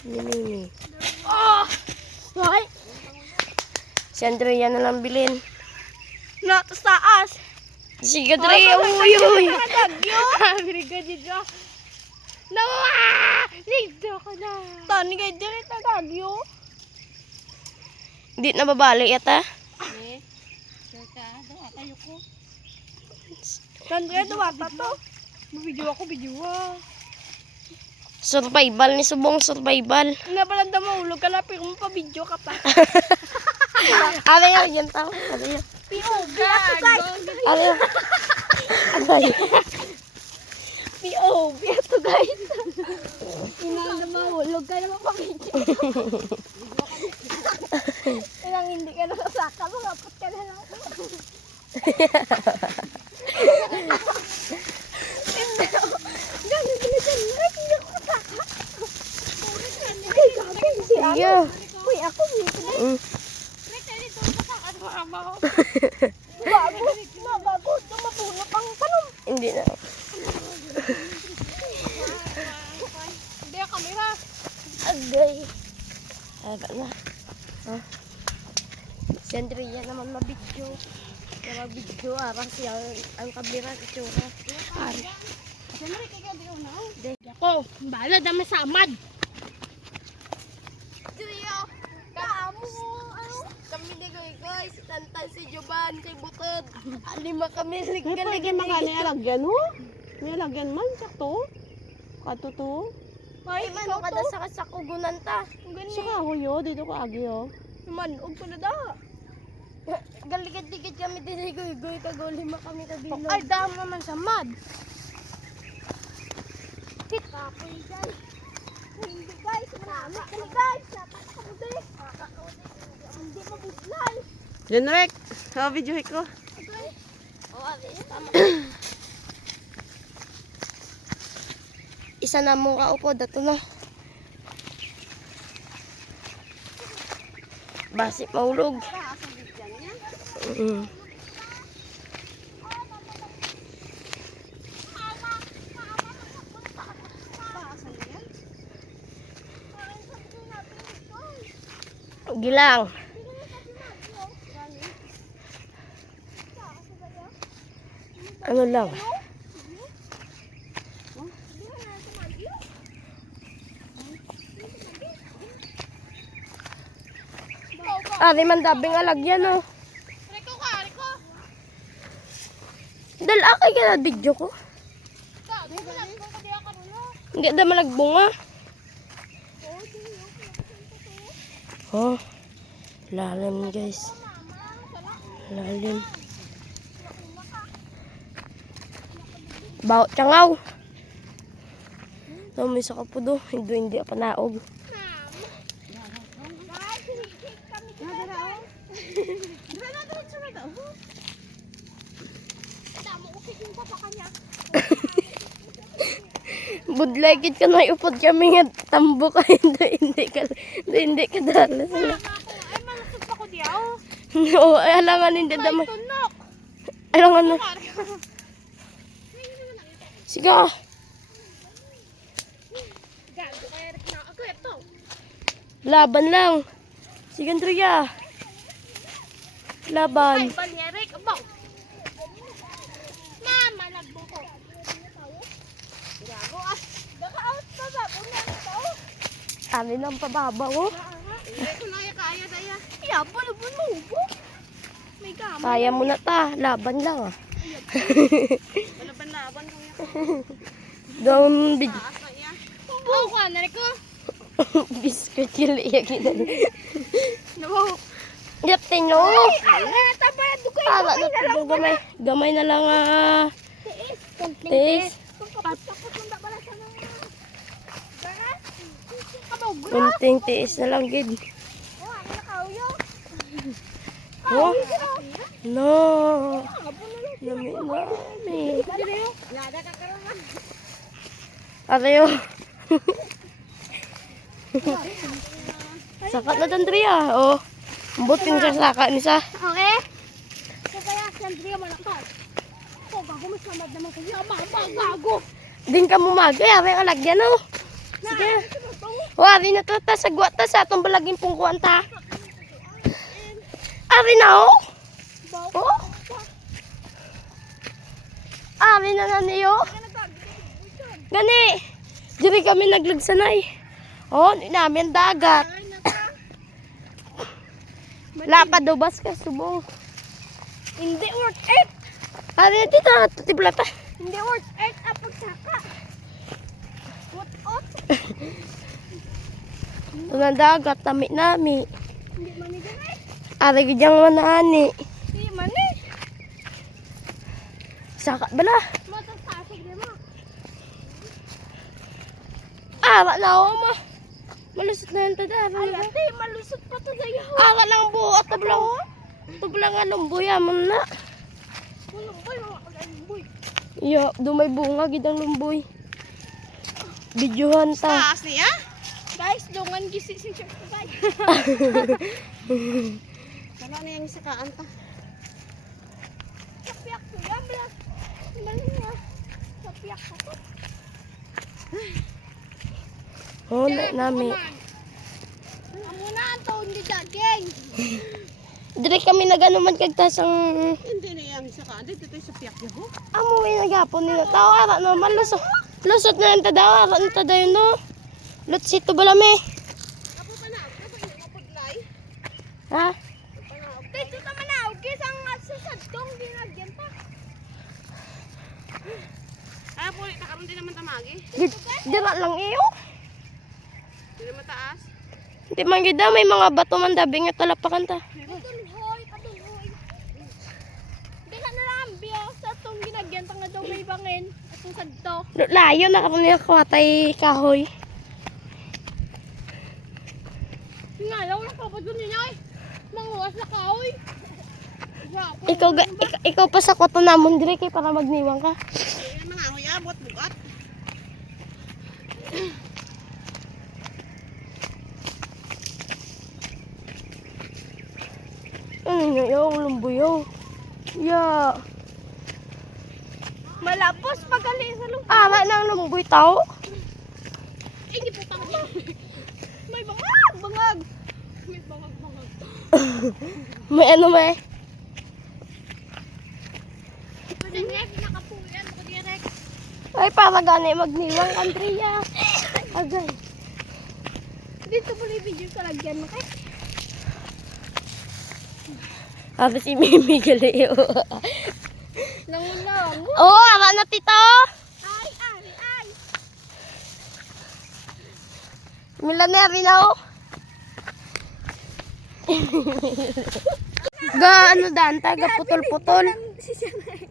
Nini. Oh! Hoy! Si Andrea na lang bilhin. Nata sa taas. Sige, Andrea. Uy, uy. Biriga dito. Nawa! Ligdo ko na. Tani kay diri ta kagyo. Hindi na babalik yata. Tandre duwata to. Video ako, video. Survival ni Subong, survival. Nabalanda mo ulog ka na pero mo pa video ka pa. Ano yun? Yan tao. Ano yun? POV ato guys. Ano yun? Ano yun? POV ato guys. Inalanda mo ulog ka na pa video. Ilang hindi ka nakasaka mo, kapot ka na lang. Sige. Uy, ako Mm. bago, tumabunot ang tanong. Hindi na. Hindi ang kamera. Agay. Aba na. Huh? Si Andrea naman mabidyo. Kaya mabidyo. Kasi ang kamera itsura. Ari. Ako, bala dami samad. Trio, kaamo, ano? Kami ni guys. Tantan si Joban, si Butod. Lima kami. Pwede makani alagyan ho? May alagyan man, sakto. Kato to. Ay, Ano kada sa kugunan ta? Saka ako yo, dito ko agi yo. Manog ko na da. Galigad-ligad kami din. Goy-goy kago. Lima kami kabilog. Ay, dami naman samad. Kapoy guys. Hindi guys, marami kami guys. Dapat ako din. Hindi mabuslay. Genrek, video ko. Tama. Isa na mong kaupo. Dato na. Basi maulog. Gilang. Ano lang? Di man dabing alagyan oh. Reko ka, Reko. Dal akay ka na video ko. Sabi ko lang kung kaya ka nulo. Hindi da malagbunga. Oh. Lalim guys. Lalim. Baot tsangaw. May isa ka po do. Hindi pa naog. Budlagit ka na upod kami nga tambo ka hindi ka dala sila. Ay, malasog pa ko diyaw. Oo, ay alangan hindi damay. Tunok. Alangan na. Sige. Gago kaya rin na ako ito. Laban lang. Sige Andrea. Laban. Ay, Balyerik, abaw. Mama, nagbo ko. Gago ah. Baka-out pa ba? Punya ito. Ano lang pababaw oh. Hindi ko na kaya daya. Iya, bulubun mo ubo. May gamay. Kaya mo na ta. Laban lang ah. Laban-laban ko yan. Doon bid. Taas na yan. Ubo ka na rin ko. Biscuit yung liyak yun. No. Yap, tinyo. Ay, tabay. Dugay. Tama na gamay. Gamay na lang ah. Tiis. Papasunda pala sa mga. Garas. Kabaw, bro. Kunting tiis na lang gid. Oh, ano na kauyo? Oh. No. Nami nami. Lada ka karoon. Arayo. Sakat na Andrea. Oh. Butin sa saka ni sa. Okay? So kaya si Andrea malakas. Oh, gago mas mamad naman kayo. Mama, gago. Din ka mo magay. Aray alagyan oh. Sige. Wari na ta sagwa ta sa atong balaging pungkuan ta. Ari na oh. Oh. Ari na niyo. Gani. Diri kami naglugsanay. Oh, di namin dagat. Lapad daw bas ka subong. Hindi worth it. Ari dito tiblata. Hindi worth it apag saka. What up? Tunang dagat tami nami. Hindi man ni ganay. Ari gyang manani. Hindi man ni. Saka bala. Matasasog di mo. Ara na ako ma. Malusot na yung tada. Ay, ate, malusot pa to sa'yo. Ara lang buot. Tablang nga lumbuya mo na. Lumboy, mga kagalumboy. Iya, dumay bunga gidang lumboy. Bidyuhan ta. Taas niya? Guys, dungan gisi si Chef guys. Wala na yung sakaan ta. Kapiyak ko yan, bala. Bala niya. Kapiyak ko to. Oh, na nami. Amo na ang taon di daging. Dire kami naganuman kag tasang Hindi na yung sakaan. Dito tayo sa piyak niya ho. amo way nagapon nila tao ara no malusot. Lusot na yung tada ara no tada yun no. Lutsito balami. Ako pa na. Ako pa inapodlay. Ha? Dito naman na, okay, sang sasadtong ginagyan pa. Ay, po, nakaroon din naman tamagi. Dira lang iyo. Hindi naman taas. Di man gid may mga bato man dabi nga talapakan ta. Kadulhoy, kadulhoy. Di ka na lang biya sa tong ginagyan pa nga daw may bangin. Atong sadto. Layo na karon niya kwatay kahoy. Nga, law na papadun niya ay. Manguwas na kaoy. Ikaw pa sa kwato namon dire kay para magniwang ka. Yung mga ahoy abot, bugat. Ano nyo yung lumbuyo? Ya. Malapos pagali sa lupa. Ara ng lumboy tao. Hindi po tama. May bangag, bangag. May bangag, bangag. May ano may? Direk, nakapuyan ko direk. Ay para gani magniwang Andrea. Agay. Dito mo yung video sa lagyan mo kay. Abi si Mimi gali. Nangulang. Oh, ara na tito. Ay, ay, ay. Milaneri na oh. Ga ano dan taga putol-putol. Si Sianay.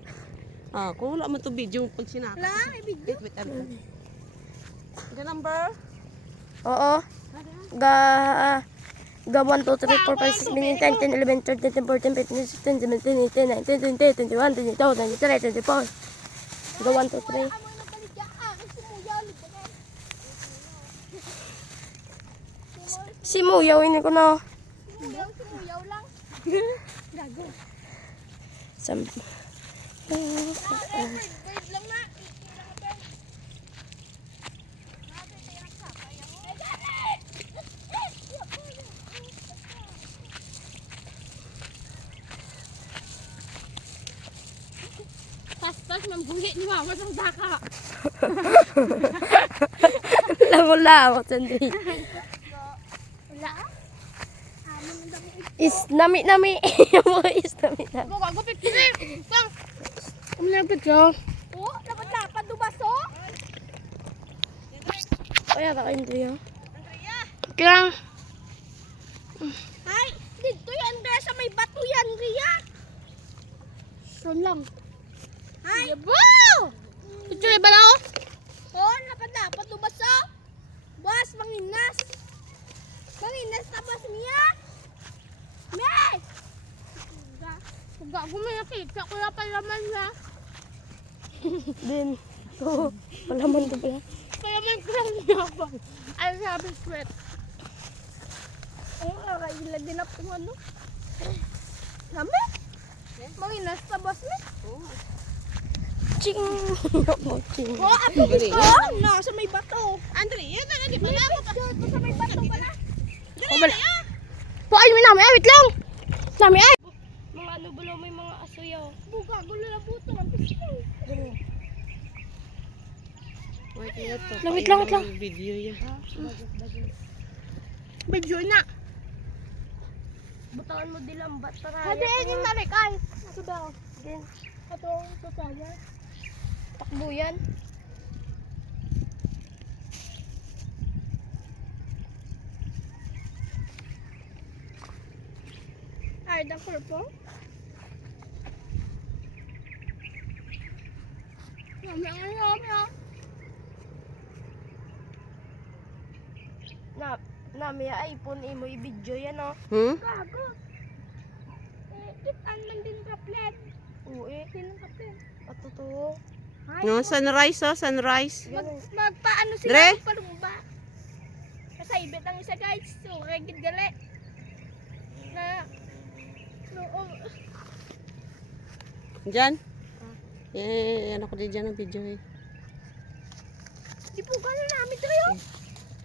Ah, kung wala mo to video pag sinaka. La, may video. Wait, ano? The number? Oo. Ga 1, 2, 3, 4, 5, 6, 7, 8, 9, 10, 11, 12, 13, 14, 15, 16, 17, 18, 19, 20, 21, 22, 23, 24. Ga 1, 2, 3. Amoy na baligya. Sumuyaw. Simuyaw ini ko na. Sumuyaw lang. Gago. Sam. Bird lang na. Pas-pas mambuhi ni mama sa daka. Lamon-lamon sandri. Wala. Amo na dami. Is nami-nami. Mo is nami-nami. Gago picture. Bang. Ano picture? Oh, dapat dubaso. Kaya ka Andrea. Andrea. Kaya Ay, dito yan, Andrea, sa may bato yan, Andrea. Son lang. Ay, wow! picture ba na ako? Oh, dapat dubaso. Bas, manginas. Manginas tapos niya. May! Gago mo nakita ko na palaman na. Din. Oo. Wala man to pala. Palaman ko lang niya ba? Ay, sabi sweat. Oh, kakailag din ako ano. Sabi? Manginas tapos me. Oo. Ching! Ching! Oh, apo Dali. ko! Nasa may bato. Andre, yan na, di ba May na? picture ko sa may bato pala. O, bala. Po, ay, may nami, ay, wait lang! Nami, ay! Mga ano, bulo, may mga asuyaw. Buka, gulo na buto. Ang gusto. Wait, yan to. Wait lang, wait lang. Video yan. Medyo na. Butawan mo dilambat para. Hadi, yung narik ay. Ito daw. Din, Ito ang kasaya. takbo yan. Ay, the purple. Mami. Nami, ay, iPhone mo i-video yan, oh. Gago. Kitaan man din kaplet. Oo, eh. Sinong kaplet? At totoo. Ay, No, sunrise, oh, sunrise. magpaano sila Dre? ng palumba. Kasaibit ang isa guys. So, regid gali. Na, no, Diyan? Yan ako din dyan ang video eh. di po gano'n namin to yun.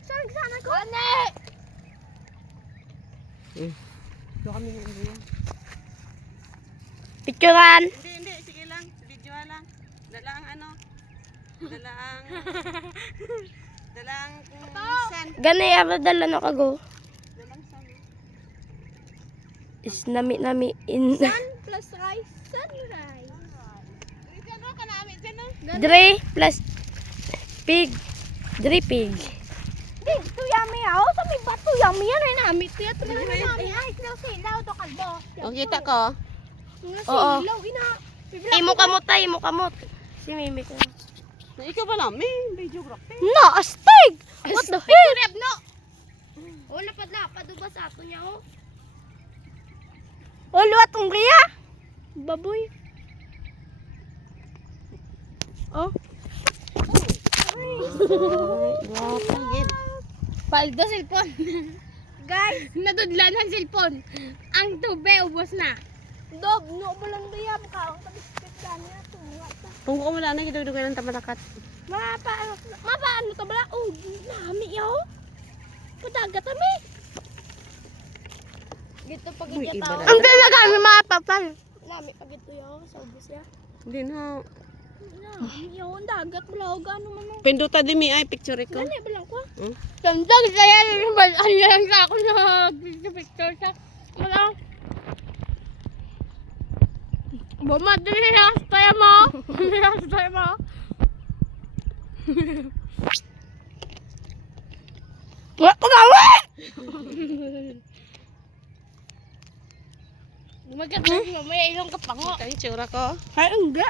Saan sana ko? Ane! Ito kami ng yan. Picturean! Hindi, sige lang. Video lang. Dalaang ano. Dalaang san. Gani, ara dala na kago. Dalaang san. Is nami in. Sun plus rice. Sunrise. Diyan o, kanami. Diyan o. Dre plus pig. Dre pig. Di, ito yummy ako. Sa may bato yummy yan. Ay namin. Ito yan. Ito yummy. Ay, ito silaw. Ito kalbo. O, kita ko. Oo. Silaw. Ina. Imo kamot tayo, imo kamot. Si Mimi ko. Na ikaw ba namin? Videographer. No, astig! What the hell? no. Oh, lapad-lapad ba sa ato niya, oh? Oh, luwat tong Ria! Baboy. Oh. Guwapo, gid. Paldo cellphone. Guys, nadudlan ang cellphone. Ang tube, ubos na. Dob, no mo lang diyam ka. Ang tabispit ka niya. Tumata. Kung ko wala na, gidugdugan ng tamalakat. Mapaano to bala? Oh, nami yaw. Padagat kami. Gito pag Uy, iya iba tao. na. Ang ganda kami mapapal. Nami pag ito yaw, sa ubos ya. Hindi na. Nami yaw, ang dagat bala. O gaano man mo. Pinduta din mi ay picture ko. Gani, balang ko. Hmm? Gandang saya naman. Ano lang sa ako na picture sa. Wala. Bumadali na tayo mo. Tayo mo. Wala pagawa! Maganda mamaya ilong kapango. Ito yung tsura ko. Ay, enggak.